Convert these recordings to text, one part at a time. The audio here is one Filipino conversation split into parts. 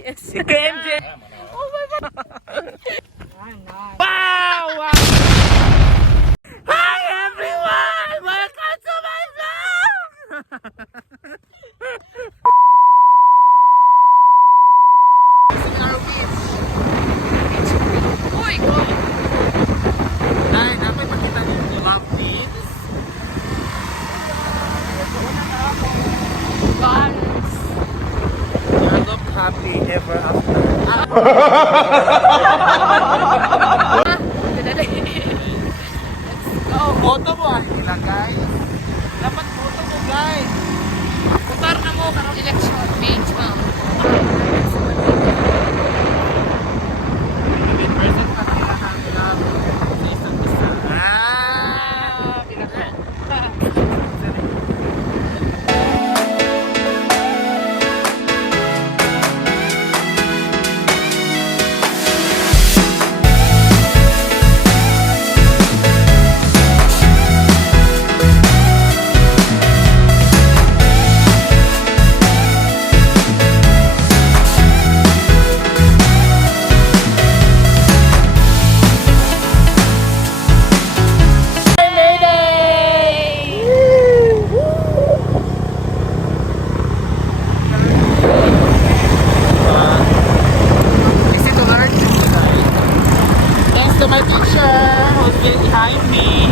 Yes. Si KMJ. Oh my God. Wow! Wow! Hi everyone! Welcome to my vlog! Uy! Dahil dapat makita niyo yung love beads. Guys! You look happy ever after. Oh, photo mo nila guys. Dapat photo mo guys. Putar na mo karong election page mo. Present pa nila ng love sa isa't isa. Pinaka. To my teacher who's behind me.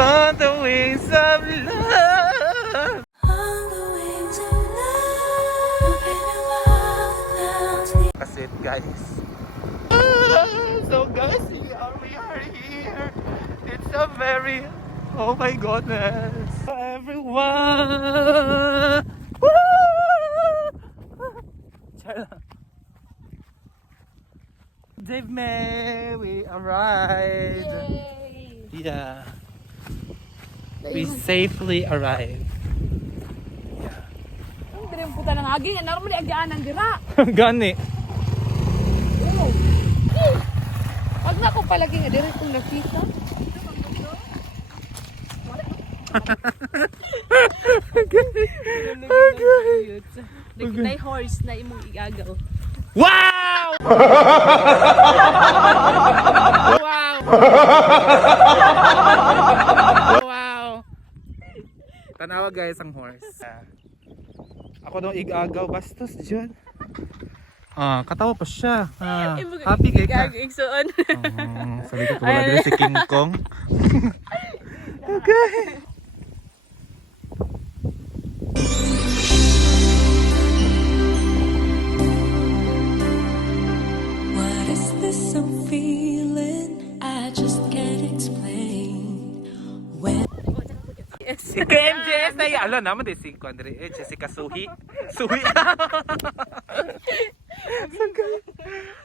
On the wings of love. That's it, guys. So guys, we are here. It's a very, oh my goodness, everyone. Dave May, we arrived. Yeah. We safely arrived. Ang dilim puta ng aging, normally agyaan ng dira. Gani. Wag na ko palagi nga diri kung nakita. Nagkitay horse na imong igagaw. Wow! Wow! Wow! Tanawa guys ang horse. Ako daw igagaw bastos dyan. Katawa pa siya. Happy kay ka. Igsuon. Sabi ko wala din si King Kong. Okay. What is this I'm feeling? I just can't explain. When Si KMJS na yan. Alam naman din si Andre. Jessica Suhi. Suhi.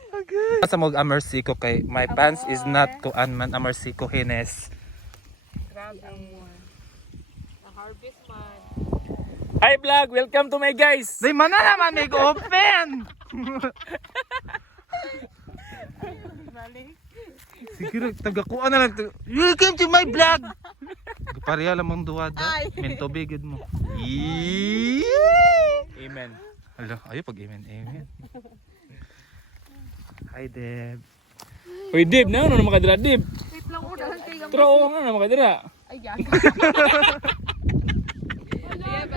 Okay. Sa mag amersiko kay my pants is not to man amersiko hines. Grabe ang harvest man. Hi vlog, welcome to my guys. Di man na naman may open. Siguro tagakuan na lang to. Welcome to my vlog. Pareha lang mong duwada. Minto bigid mo. Amen. Hello, ayo pag amen. Amen. Hi Deb. Uy, Dib, na ano makadira, Dib? Wait lang ko dahan kay gamay. Pero oo nga na makadira. Ay yan.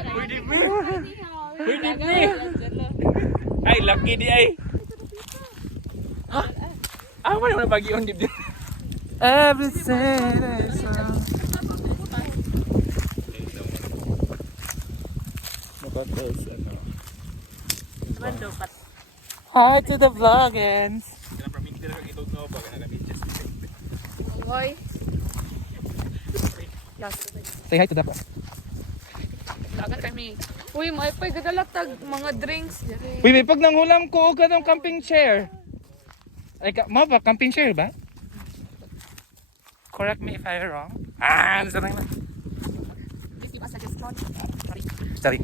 Uy, Dib, me. Uy, Dib, me. Ay, lucky di ay. Ha? Mo naman pag-ion, Dib, Dib. Everything is Nakatos, ano. hi to the vloggins. Kinapaminti na kang itog na ba? Kinakamit-just. Boy. Say hi to the vlog. Dagan kami. Uy, may pa'y gadalatag mga drinks. Uy, may pag nanghulam ko o ganong camping chair. Mo ba? Camping chair ba? Correct me if I'm wrong. Nasa lang na. Please give us a suggestion. Sorry.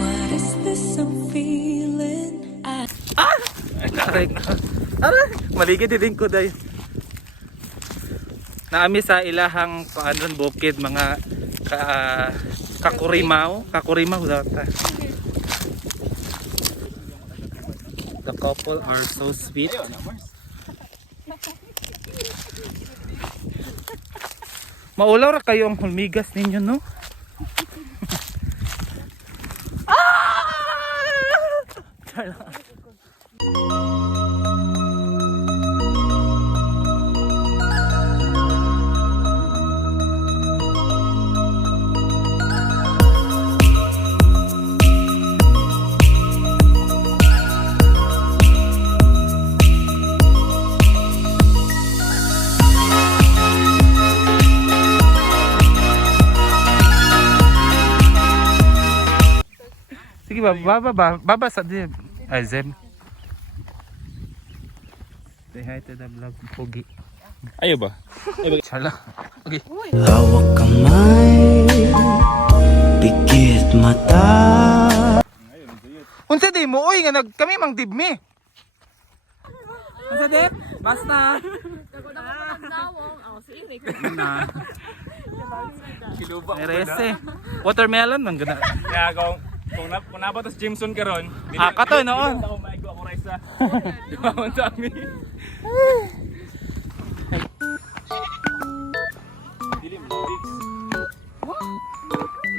What is this I'm feeling? Aray na. Aray! Maligid din ko dahi. Naami sa ilahang paandon bukid mga kakurimaw. Kakurimaw daw ta. The couple are so sweet. Maulaw ra kayo ang hulmigas ninyo, no? Sige ba, baba sa di. Ay, Zem. Say hi to the vlog, Pogi. Ayo ba? Chala. Okay. Hawak kamay, pikit mata. Unsa di mo oy nga kami mang dibmi. Unsa di? Basta. Merese. Watermelon man gana. Kaya kung nabatos Jameson karon, Katoy noon. Ako maigo ako raysa. Di ba man sa amin?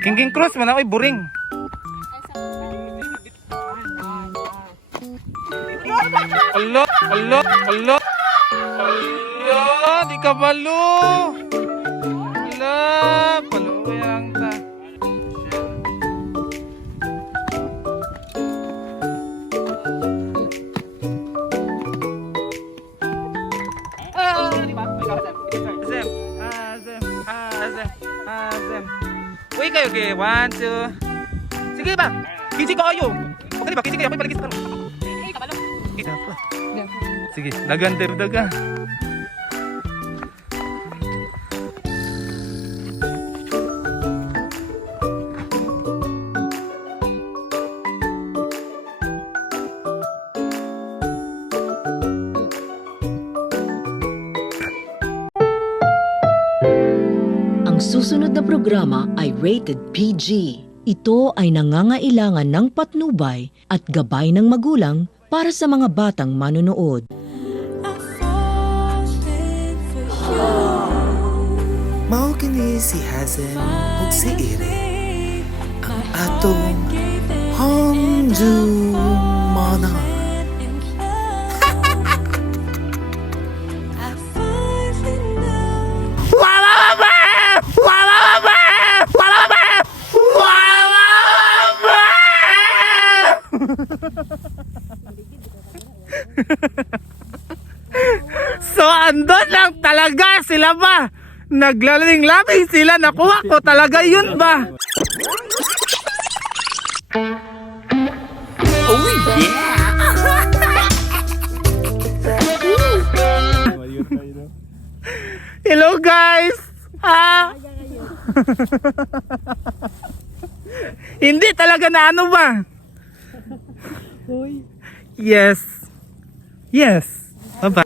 King Cross man oy buring. Allah, Allah, Allah. Allah, di ka balo. Allah, paluyang ta. Azem, Azem. Uy kayo, okay. 1, 2. Sige ba? Kisi ko kayo. Okay ba? Kisi kayo. Ako'y paligis ka. Sige, dagan tayo dagan. Ang susunod na programa ay rated PG. Ito ay nangangailangan ng patnubay at gabay ng magulang para sa mga batang manonood. I'm falling for you. Mao kini si Hazen ug si Ire. Ang atong Honju Mana. I finally know. So andun lang talaga sila ba? Naglaling-laming sila, nakuha ko talaga yun ba? Oh yeah. Hello guys! Hindi talaga na ano ba? Yes. Yes. Bye-bye.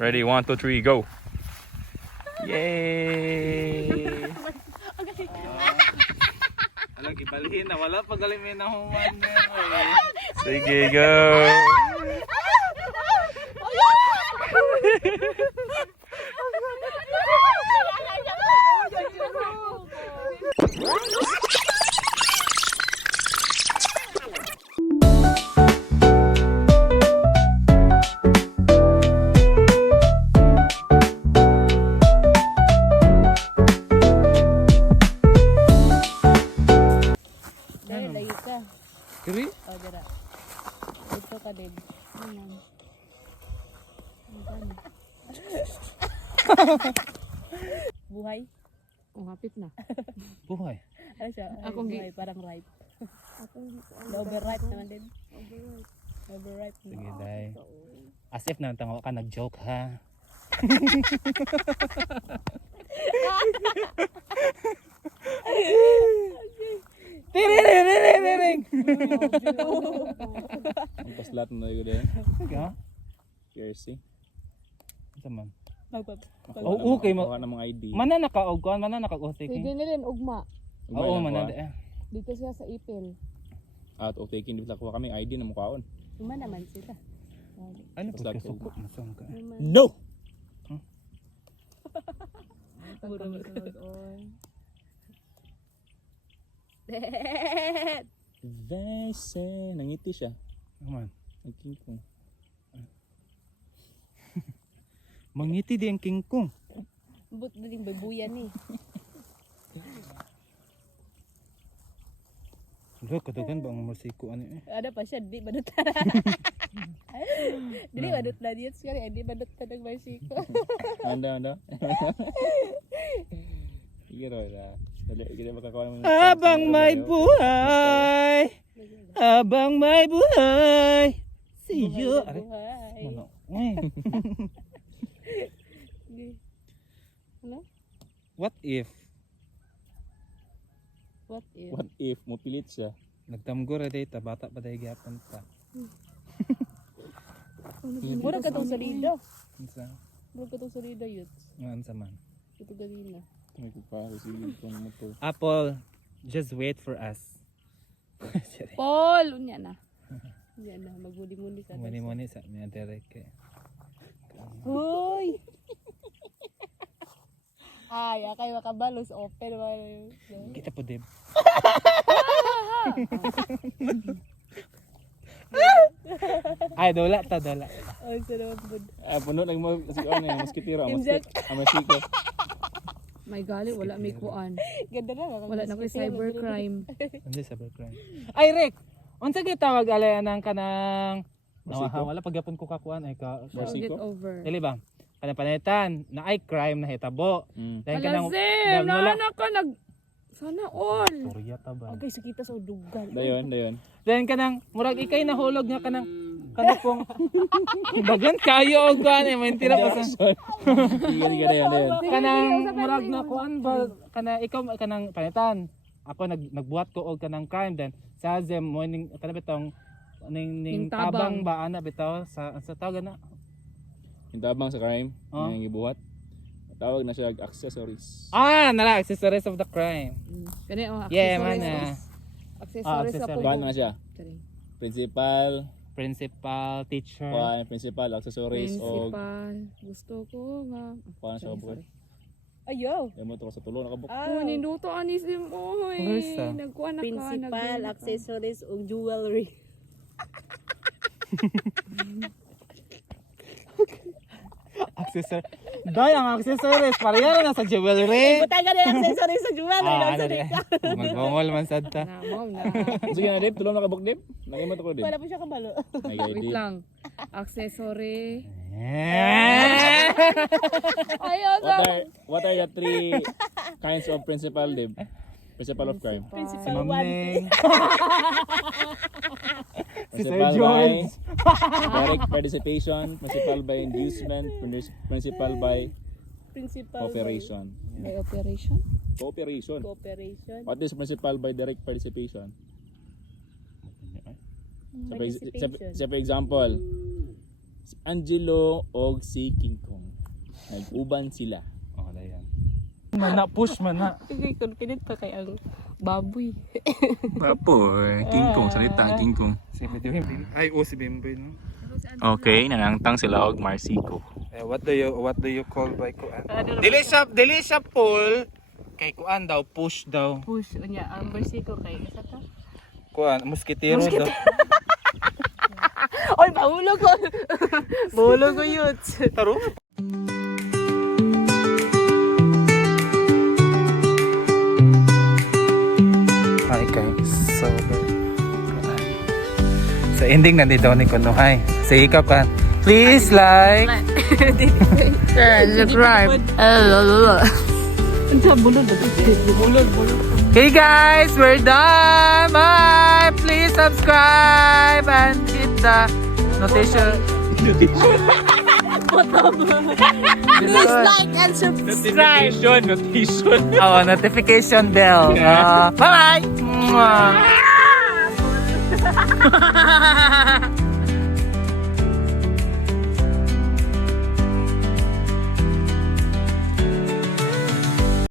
Ready, 1, 2, 3, go. Yay! Alam, ibalhin na. Wala pa galing may nahuman na. Sige, go. Layo ka. Kiri? O, dira. Ito ka, babe. Ayan. Buhay? Kung hapit na. Buhay. Ano siya? Akong buhay, parang ripe. Overripe naman din. Overripe na. Sige, day. As if na tango ka nag-joke ha. Tiriring. Ang paslat mo na yun eh. Ha? Jersey. Saman. Magpap. Oh, okay mo. Kuha ng mga ID. Mana naka-og kuan, mana naka-OTK. Pwede nila ugma. Oo, Umay mana lang kuha. Dito siya sa ipil. At o taking dito kuha kami ID na mukhaon. Uma naman sila. Ano Basta pag ko. kasuko masong ka. No. Mura masunod. Vese, nangiti siya. Aman. Nagking ko. Mangiti di ang King Kong. But daling baybuyan eh. Lo kadugan ba ang musiko ano eh? Ada pa siya, di badut. Dili badut na diyan siya, di badut ka ng Mexico. Anda. Igero na. Dali, kita makakuha ng Abang may buhay. Abang may buhay. See you. Are. Buhay. Ano? Eh. Ano? What if What if? What if mo pilit siya? nagtamgo ra day ta bata pa day gyapon ta. Mura ka tong solido. Unsa? Mura ka tong solido yun. Ngan sa man. Ito ganina. May kuparo silid ko ng motor. Apple, just wait for us. Paul! Unya na. Unya na. Magmuli-muli ka. Muni sa mga direct eh. Hoy! Ay, akay makabalos. Open ba? Kita po Deb. Ay, dola ta, dola. Ay, sarap po. Puno lang mo si ano eh, mosquitero, Inject. amasiko. May gali, wala may kuan. Ganda na. Wala na ko Ano cybercrime. Hindi cybercrime. Ay, Rick! Unsa gyud tawag alayanan ka ng Morsiko? wala pagyapon ko kakuan ay ka. Morsiko? Get over. Dili ba? Kana panitan na ay crime na hitabo. Dahil ka nang Alazim! Nana ka nag... Sana all! Surya ta ba? Okay, so kita sa udugan. Dayon. Dahil ka nang murag ikay nahulog nga kanang pong bagan kayo og kan eh mentira pa sa Sige dayon. kanang murag na kuan ba kana ikaw kanang panitan. Ako nagbuhat ko og kanang crime then sa Zem morning kana bitong ning Ning tabang tabang. ba ana bitaw sa tawag na Hintabang sa crime, Oh. yung gibuhat. Tawag na siya accessories. nala accessories of the crime. Kani oh, Yeah, accessories. man. Accessories sa accessories. pugo. Baan na siya? Sorry. Principal, Principal, teacher. principal, accessories, o Principal. Gusto ko nga. kuha na siya buhat. Ayaw. Yung mo to sa tulo nakabuk. Oh, niluto anis yung Where's that? Nagkuha na ka. Principal, accessories ug jewelry. Accessories. Dahil ang accessories, pareha na sa jewelry. Butagan na yung accessories sa jewelry. Ano rin. Magbongol man sad ta. Namong na. Sige na Dip, tulo nakabuk Dip. Nagimot ako Dip. Wala po siya kabalo. Wait lang. Accessory. Ayaw sa What are the three kinds of principal Dip? Principal of crime. Si principal 1. Mamning. Si Sir Principal by George. direct participation, principal by inducement, principal by Principal cooperation. May operation? Cooperation. Cooperation. What is principal by direct participation? Participation. Sa for example, si Angelo o si King Kong. Nag-uban sila. Oh, dayan. Mana push mana. Okay, confident pa kay ang baboy. Baboy, King Kong, salita King Kong. Si Bimboy. Ay, si Bimboy no. Okay, nanangtang sila og Marsico. What do you call by kuan? Dili siya pull kay kuan daw push daw. Push niya ang versiko kay isa ta. Kuan musketero daw. Oy, bahulog ko. Bahulog ko yun. Taro. Hi guys, so ending na dito ni Kuno. Hi, say ikaw kan. Please like, Share, subscribe. Hey guys, we're done. Bye. Please subscribe and hit the notation. Please like and subscribe. Notification. Oh, notification bell. Bye-bye! Mwah.